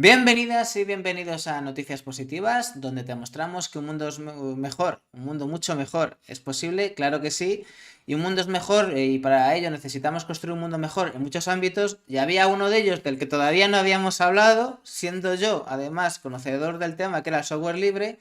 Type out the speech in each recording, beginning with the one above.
Bienvenidas y bienvenidos a Noticias Positivas, donde te mostramos que un mundo es mejor, un mundo mucho mejor. ¿Es posible? Claro que sí. Y un mundo es mejor y para ello necesitamos construir un mundo mejor en muchos ámbitos. Y había uno de ellos del que todavía no habíamos hablado, siendo yo además conocedor del tema, que era el software libre.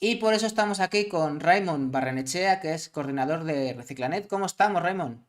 Y por eso estamos aquí con Raymond Barrenechea, que es coordinador de Reciclanet. ¿Cómo estamos, Raymond?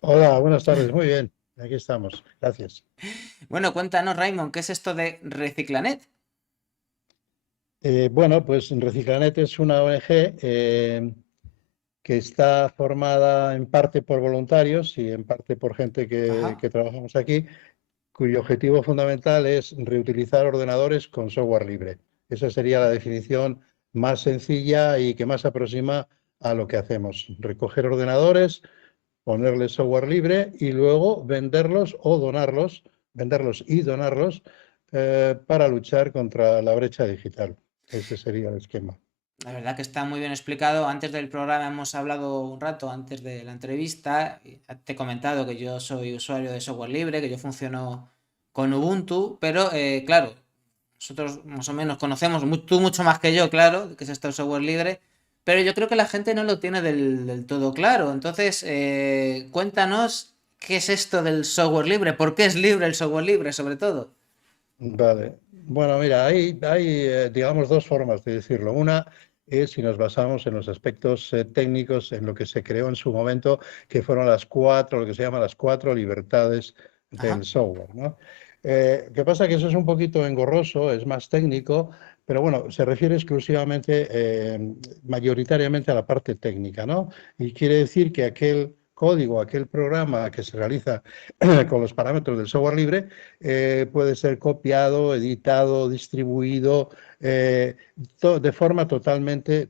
Hola, buenas tardes. Muy bien, aquí estamos. Gracias. Bueno, cuéntanos, Raymond, ¿qué es esto de Reciclanet? Bueno, pues Reciclanet es una ONG que está formada en parte por voluntarios y en parte por gente Ajá. que trabajamos aquí, cuyo objetivo fundamental es reutilizar ordenadores con software libre. Esa sería la definición más sencilla y que más aproxima a lo que hacemos. Recoger ordenadores, ponerles software libre y luego venderlos o donarlos, venderlos y donarlos para luchar contra la brecha digital. Ese sería el esquema. La verdad que está muy bien explicado. Antes del programa hemos hablado un rato, antes de la entrevista. Y te he comentado que yo soy usuario de software libre, que yo funciono con Ubuntu, pero claro, nosotros más o menos conocemos, tú mucho más que yo, claro, que es esto el software libre, pero yo creo que la gente no lo tiene del todo claro. Entonces, cuéntanos qué es esto del software libre, por qué es libre el software libre, sobre todo. Vale. Bueno, mira, hay digamos, dos formas de decirlo. Una es si nos basamos en los aspectos técnicos, en lo que se creó en su momento, que fueron las cuatro, lo que se llama las cuatro libertades del Ajá. software, ¿no? ¿Qué pasa? Que eso es un poquito engorroso, es más técnico, pero bueno, se refiere exclusivamente, mayoritariamente a la parte técnica, ¿no? Y quiere decir que aquel código, aquel programa que se realiza con los parámetros del software libre, puede ser copiado, editado, distribuido de forma totalmente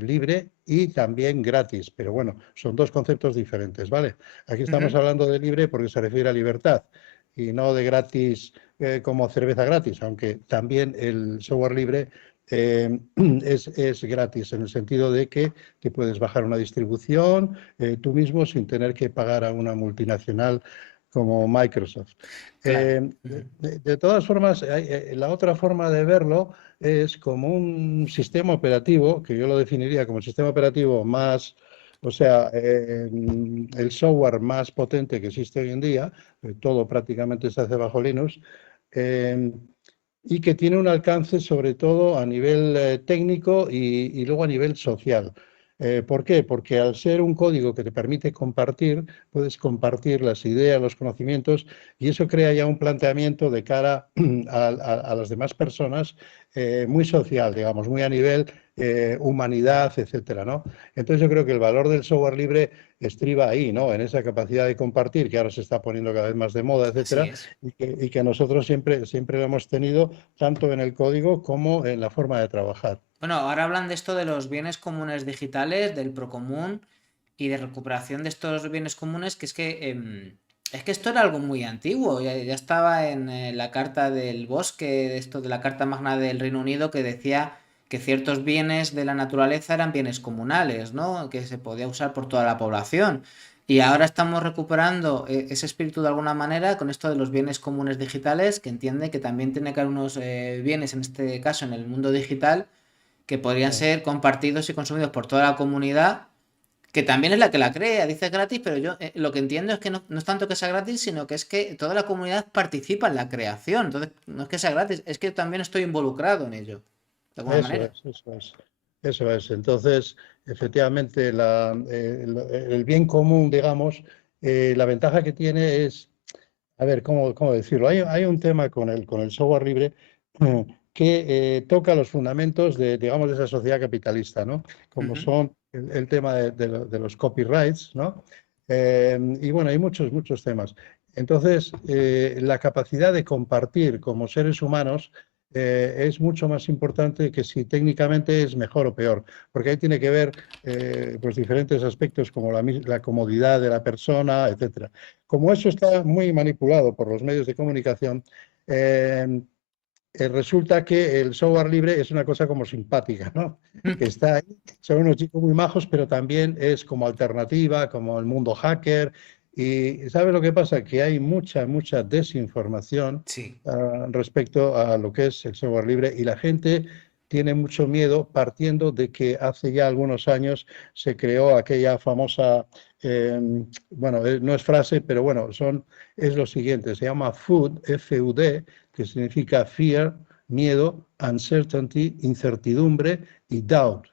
libre y también gratis. Pero bueno, son dos conceptos diferentes, ¿vale? Aquí estamos Ujú. hablando de libre porque se refiere a libertad y no de gratis como cerveza gratis, aunque también el software libre es gratis en el sentido de que te puedes bajar una distribución tú mismo sin tener que pagar a una multinacional como Microsoft. Claro. De todas formas, la otra forma de verlo es como un sistema operativo, que yo lo definiría como el sistema operativo más, o sea, el software más potente que existe hoy en día, todo prácticamente se hace bajo Linux, eh, y que tiene un alcance sobre todo a nivel técnico y luego a nivel social. ¿Por qué? Porque al ser un código que te permite compartir, puedes compartir las ideas, los conocimientos, y eso crea ya un planteamiento de cara a las demás personas muy social, digamos, muy a nivel humanidad, etcétera, ¿no? Entonces yo creo que el valor del software libre estriba ahí, ¿no? En esa capacidad de compartir, que ahora se está poniendo cada vez más de moda, Así etcétera, es. y que nosotros siempre lo hemos tenido, tanto en el código como en la forma de trabajar. Bueno, ahora hablan de esto de los bienes comunes digitales, del procomún y de recuperación de estos bienes comunes, que es que esto era algo muy antiguo, ya estaba en la Carta del Bosque, de esto de la Carta Magna del Reino Unido, que decía que ciertos bienes de la naturaleza eran bienes comunales, ¿no? Que se podía usar por toda la población. Y ahora estamos recuperando ese espíritu de alguna manera con esto de los bienes comunes digitales, que entiende que también tiene que haber unos bienes, en este caso en el mundo digital, que podrían Sí. ser compartidos y consumidos por toda la comunidad, que también es la que la crea, dice gratis, pero yo lo que entiendo es que no es tanto que sea gratis, sino que es que toda la comunidad participa en la creación. Entonces, no es que sea gratis, es que también estoy involucrado en ello, de alguna Eso manera. es, eso es. Eso es. Entonces, efectivamente, el bien común, digamos, la ventaja que tiene es, a ver, ¿cómo decirlo? Hay un tema con el software libre que toca los fundamentos de, digamos, de esa sociedad capitalista, ¿no? Como Ujú. son el tema de los copyrights, ¿no? Y bueno, hay muchos temas. Entonces, la capacidad de compartir como seres humanos es mucho más importante que si técnicamente es mejor o peor, porque ahí tiene que ver pues diferentes aspectos como la comodidad de la persona, etcétera. Como eso está muy manipulado por los medios de comunicación, eh, resulta que el software libre es una cosa como simpática, ¿no? Que está ahí, son unos chicos muy majos, pero también es como alternativa, como el mundo hacker. Y ¿sabes lo que pasa? Que hay mucha desinformación Sí, respecto a lo que es el software libre y la gente tiene mucho miedo partiendo de que hace ya algunos años se creó aquella famosa, eh, bueno, no es frase, pero bueno, es lo siguiente, se llama FUD, F-U-D, que significa fear, miedo, uncertainty, incertidumbre y doubt,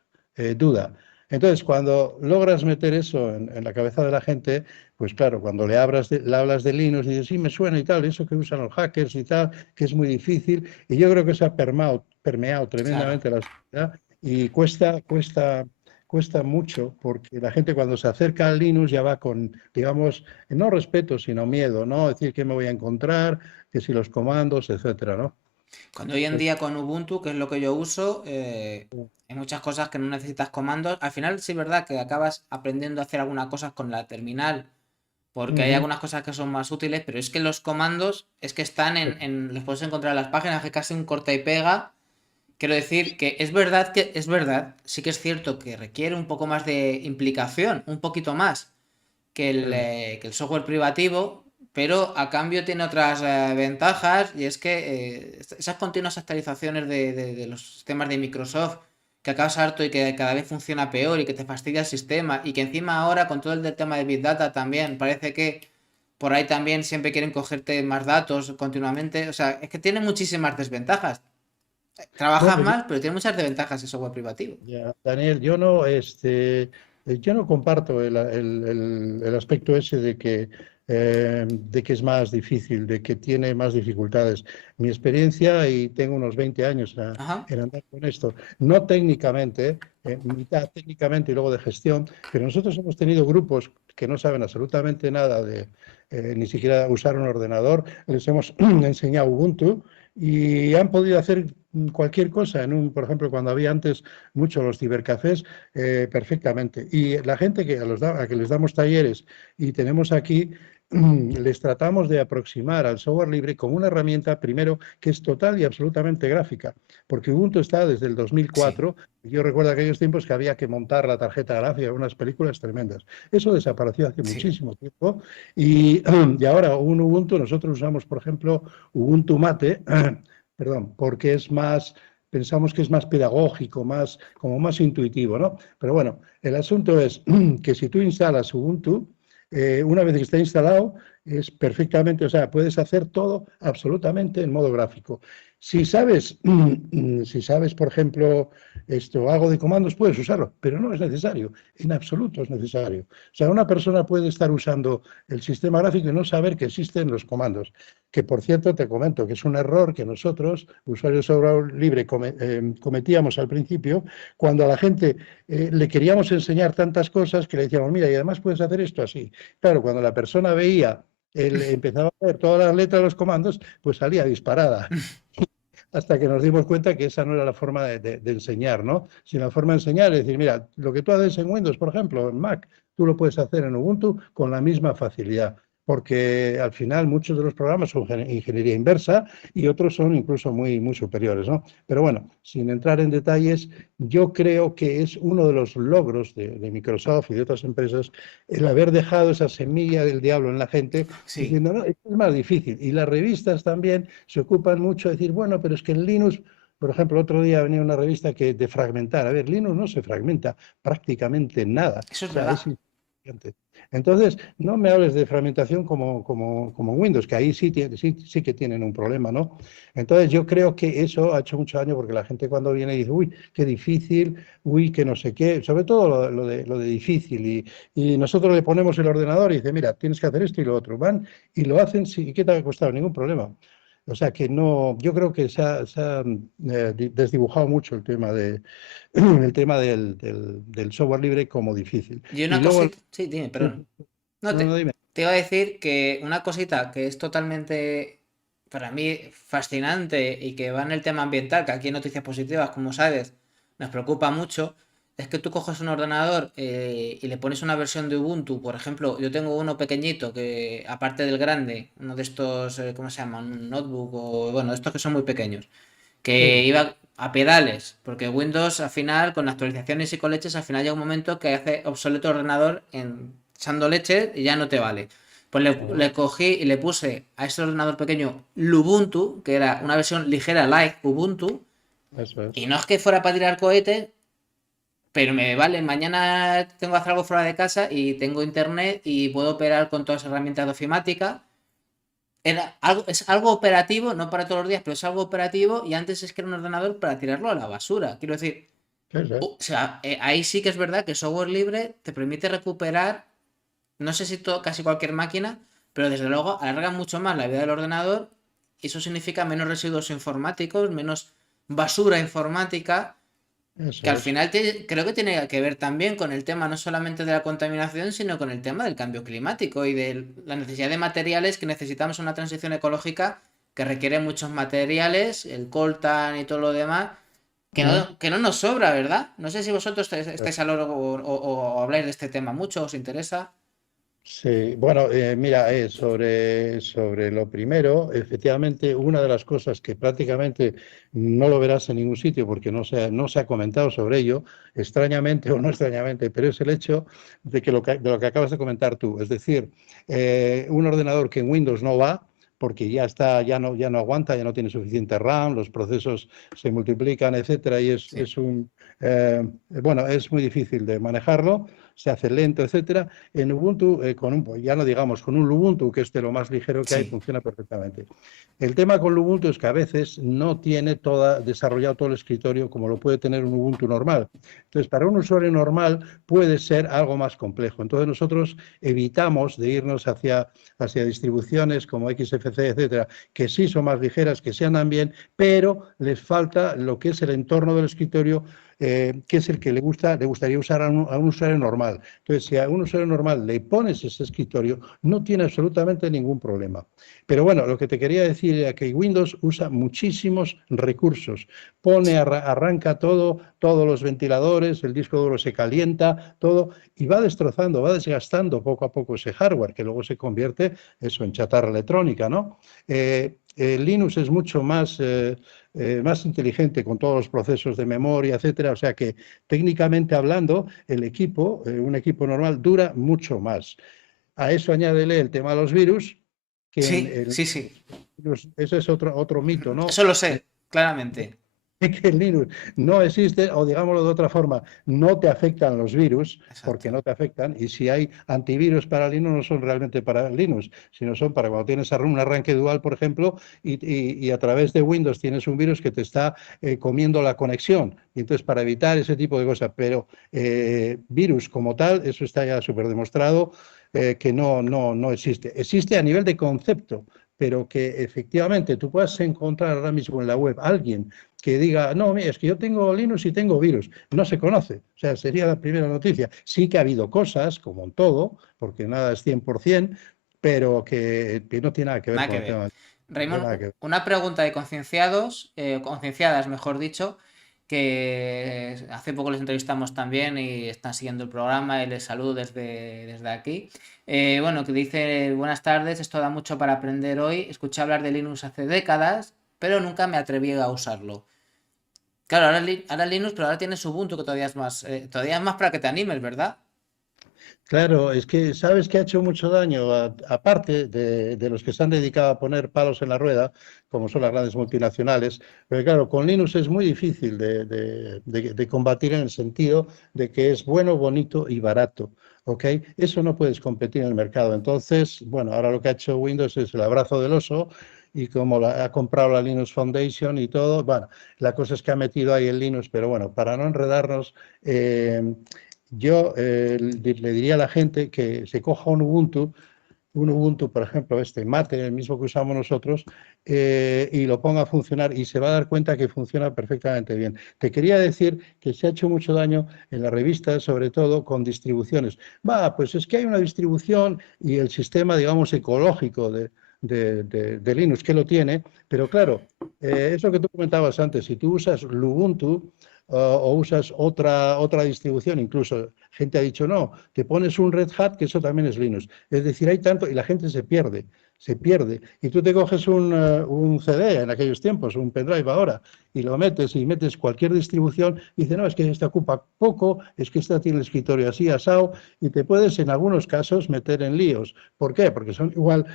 duda. Entonces, cuando logras meter eso en la cabeza de la gente, pues claro, cuando le hablas de Linux y dices, sí, me suena y tal, eso que usan los hackers y tal, que es muy difícil. Y yo creo que se ha permeado claro. tremendamente la sociedad y cuesta mucho porque la gente cuando se acerca al Linux ya va con, digamos, no respeto, sino miedo, ¿no? Decir qué me voy a encontrar, que si los comandos, etcétera, ¿no? Cuando hoy en día con Ubuntu, que es lo que yo uso, hay muchas cosas que no necesitas comandos. Al final sí es verdad que acabas aprendiendo a hacer algunas cosas con la terminal, porque hay Ujú. algunas cosas que son más útiles, pero es que los comandos es que están los puedes encontrar en las páginas, que casi un corta y pega. Quiero decir que es verdad, sí que es cierto que requiere un poco más de implicación, un poquito más que el software privativo, pero a cambio tiene otras ventajas y es que esas continuas actualizaciones de los sistemas de Microsoft que acabas harto y que cada vez funciona peor y que te fastidia el sistema y que encima ahora con todo el del tema de Big Data también parece que por ahí también siempre quieren cogerte más datos continuamente, o sea, es que tiene muchísimas desventajas. Trabajas Bueno, más, pero tiene muchas desventajas el software privativo. ya, Daniel, yo no comparto el aspecto ese de que es más difícil, de que tiene más dificultades. Mi experiencia, y tengo unos 20 años Ajá. en andar con esto, no técnicamente, mitad técnicamente y luego de gestión, pero nosotros hemos tenido grupos que no saben absolutamente nada de ni siquiera usar un ordenador, les hemos enseñado Ubuntu y han podido hacer cualquier cosa por ejemplo, cuando había antes mucho los cibercafés, perfectamente. Y la gente a que les damos talleres y tenemos aquí, les tratamos de aproximar al software libre con una herramienta, primero, que es total y absolutamente gráfica, porque Ubuntu está desde el Sí, 2004. Yo recuerdo aquellos tiempos que había que montar la tarjeta gráfica, unas películas tremendas. Eso desapareció hace sí. muchísimo tiempo y ahora un Ubuntu, nosotros usamos, por ejemplo, Ubuntu Mate, perdón, porque pensamos que es más pedagógico, como más intuitivo, ¿no? Pero bueno, el asunto es que si tú instalas Ubuntu, una vez que está instalado, es perfectamente, o sea, puedes hacer todo absolutamente en modo gráfico. Si sabes, si sabes, por ejemplo, algo de comandos, puedes usarlo, pero no es necesario, en absoluto es necesario. O sea, una persona puede estar usando el sistema gráfico y no saber que existen los comandos, que por cierto te comento que es un error que nosotros, usuarios de software libre, cometíamos al principio, cuando a la gente le queríamos enseñar tantas cosas que le decíamos, mira, y además puedes hacer esto así. Claro, cuando la persona veía, empezaba a ver todas las letras de los comandos, pues salía disparada. Hasta que nos dimos cuenta que esa no era la forma de enseñar, ¿no? Sino la forma de enseñar es decir, mira, lo que tú haces en Windows, por ejemplo, en Mac, tú lo puedes hacer en Ubuntu con la misma facilidad, porque al final muchos de los programas son ingeniería inversa y otros son incluso muy superiores, ¿no? Pero bueno, sin entrar en detalles, yo creo que es uno de los logros de Microsoft y de otras empresas el haber dejado esa semilla del diablo en la gente Sí. diciendo, no, esto es más difícil. Y las revistas también se ocupan mucho de decir, bueno, pero es que en Linux, por ejemplo, otro día venía una revista que de fragmentar. A ver, Linux no se fragmenta prácticamente nada. Eso O es sea, es verdad. insuficiente. Entonces, no me hables de fragmentación como Windows, que ahí sí que tienen un problema, ¿no? Entonces, yo creo que eso ha hecho mucho daño porque la gente cuando viene dice, uy, qué difícil, uy, que no sé qué, sobre todo lo de difícil. Y nosotros le ponemos el ordenador y dice, mira, tienes que hacer esto y lo otro. Van y lo hacen sin que te haya costado ningún problema. O sea que no, yo creo que se ha desdibujado mucho el tema el tema del software libre como difícil. Y Y una luego, cosita, sí, dime, perdón. no, No, no, dime. te iba a decir que una cosita que es totalmente, para mí, fascinante y que va en el tema ambiental, que aquí en Noticias Positivas, como sabes, nos preocupa mucho, es que tú coges un ordenador y le pones una versión de Ubuntu. Por ejemplo, yo tengo uno pequeñito que, aparte del grande, uno de estos, ¿cómo se llama? Un notebook o, bueno, estos que son muy pequeños, que Sí, iba a pedales, porque Windows al final, con actualizaciones y con leches, al final llega un momento que hace obsoleto el ordenador echando leche y ya no te vale. Pues Ujú. le cogí y le puse a este ordenador pequeño Lubuntu, que era una versión ligera like Ubuntu, Eso y es. no es que fuera para tirar cohetes, pero me vale, mañana tengo que hacer algo fuera de casa y tengo internet y puedo operar con todas las herramientas de ofimática. Es algo operativo, no para todos los días, pero es algo operativo y antes es que era un ordenador para tirarlo a la basura. Quiero decir, Sí, sí. o sea, ahí sí que es verdad que software libre te permite recuperar, no sé si casi cualquier máquina, pero desde luego alarga mucho más la vida del ordenador y eso significa menos residuos informáticos, menos basura informática que Eso al es. final creo que tiene que ver también con el tema no solamente de la contaminación, sino con el tema del cambio climático y de la necesidad de materiales que necesitamos una transición ecológica que requiere muchos materiales, el coltan y todo lo demás, Ujú. que no nos sobra, ¿verdad? No sé si vosotros Eh, estáis al loro o habláis de este tema mucho, os interesa. Sí, bueno, mira, sobre lo primero, efectivamente, una de las cosas que prácticamente no lo verás en ningún sitio porque no se ha comentado sobre ello, extrañamente o no extrañamente, pero es el hecho de que, de lo que acabas de comentar tú, es decir, un ordenador que en Windows no va, porque ya está, ya no aguanta, ya no tiene suficiente RAM, los procesos se multiplican, etcétera, y Sí. bueno, es muy difícil de manejarlo, se hace lento, etcétera. En Ubuntu, pues ya no digamos, con un Lubuntu, que es de lo más ligero que hay, Sí. funciona perfectamente. El tema con Lubuntu es que a veces no tiene desarrollado todo el escritorio como lo puede tener un Ubuntu normal. Entonces, para un usuario normal puede ser algo más complejo. Entonces, nosotros evitamos de irnos hacia distribuciones como XFC, etcétera, que sí son más ligeras, que se andan bien, pero les falta lo que es el entorno del escritorio, que es el que le gustaría usar a un usuario normal. Entonces, si a un usuario normal le pones ese escritorio, no tiene absolutamente ningún problema. Pero bueno, lo que te quería decir era que Windows usa muchísimos recursos. Arranca todo, todos los ventiladores, el disco duro se calienta, todo, y va destrozando, va desgastando poco a poco ese hardware, que luego se convierte eso en chatarra electrónica, ¿no? Linux es mucho más inteligente con todos los procesos de memoria, etcétera. O sea que técnicamente hablando, un equipo normal, dura mucho más. A eso añádele el tema de los virus, que Sí, sí, sí. eso es otro mito, ¿no? Eso lo sé, claramente. Que el Linux no existe, o digámoslo de otra forma, no te afectan los virus, porque Exacto. no te afectan, y si hay antivirus para Linux, no son realmente para Linux, sino son para cuando tienes un arranque dual, por ejemplo, y a través de Windows tienes un virus que te está comiendo la conexión, y entonces para evitar ese tipo de cosas, pero virus como tal, eso está ya súper demostrado, que no existe. Existe a nivel de concepto, pero que efectivamente tú puedas encontrar ahora mismo en la web a alguien que diga, no, mira, es que yo tengo Linux y tengo virus. No se conoce. O sea, sería la primera noticia. Sí que ha habido cosas, como en todo, porque nada es 100%, pero que no tiene nada que ver Nada con que el ver. tema. No tiene Raymond, nada que ver. una pregunta de concienciados, concienciadas, mejor dicho, que hace poco les entrevistamos también y están siguiendo el programa y les saludo desde aquí. Bueno, que dice, buenas tardes, esto da mucho para aprender hoy. Escuché hablar de Linux hace décadas, pero nunca me atreví a usarlo. Claro, ahora Linux, pero ahora tienes Ubuntu, que todavía es más para que te animes, ¿verdad? Claro, es que sabes que ha hecho mucho daño, aparte de los que se han dedicado a poner palos en la rueda, como son las grandes multinacionales, pero claro, con Linux es muy difícil de combatir en el sentido de que es bueno, bonito y barato. ¿Ok? Eso no puedes competir en el mercado. Entonces, bueno, ahora lo que ha hecho Windows es el abrazo del oso y como ha comprado la Linux Foundation y todo, bueno, la cosa es que ha metido ahí el Linux, pero bueno, para no enredarnos, yo le diría a la gente que se coja un Ubuntu, por ejemplo, este Mate, el mismo que usamos nosotros, y lo ponga a funcionar y se va a dar cuenta que funciona perfectamente bien. Te quería decir que se ha hecho mucho daño en las revistas, sobre todo con distribuciones. Va, pues es que hay una distribución y el sistema, digamos, ecológico de Linux que lo tiene, pero claro, eso que tú comentabas antes, si tú usas Lubuntu, o usas otra distribución, incluso gente ha dicho, no, te pones un Red Hat, que eso también es Linux. Es decir, hay tanto, y la gente se pierde. se pierde. Y tú te coges un CD en aquellos tiempos, un pendrive ahora, y lo metes y metes cualquier distribución, y dice, no, es que esta ocupa poco, es que esta tiene el escritorio así, asado, y te puedes en algunos casos meter en líos. ¿Por qué? Porque son igual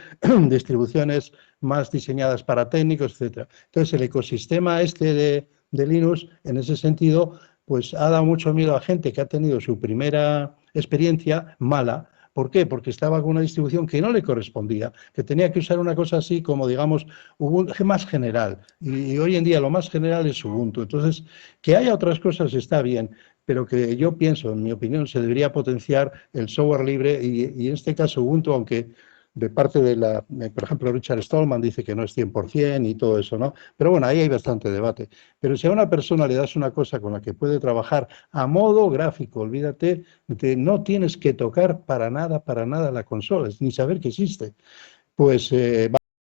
distribuciones más diseñadas para técnicos, etcétera. Entonces, el ecosistema este de Linux, en ese sentido, pues ha dado mucho miedo a gente que ha tenido su primera experiencia mala. ¿Por qué? Porque estaba con una distribución que no le correspondía, que tenía que usar una cosa así como, digamos, Ubuntu, más general. Y hoy en día lo más general es Ubuntu. Entonces, que haya otras cosas está bien, pero que yo pienso, en mi opinión, se debería potenciar el software libre y en este caso Ubuntu, aunque de parte de por ejemplo, Richard Stallman dice que no es 100% y todo eso, ¿no? Pero bueno, ahí hay bastante debate. Pero si a una persona le das una cosa con la que puede trabajar a modo gráfico, olvídate, no tienes que tocar para nada la consola, ni saber que existe, pues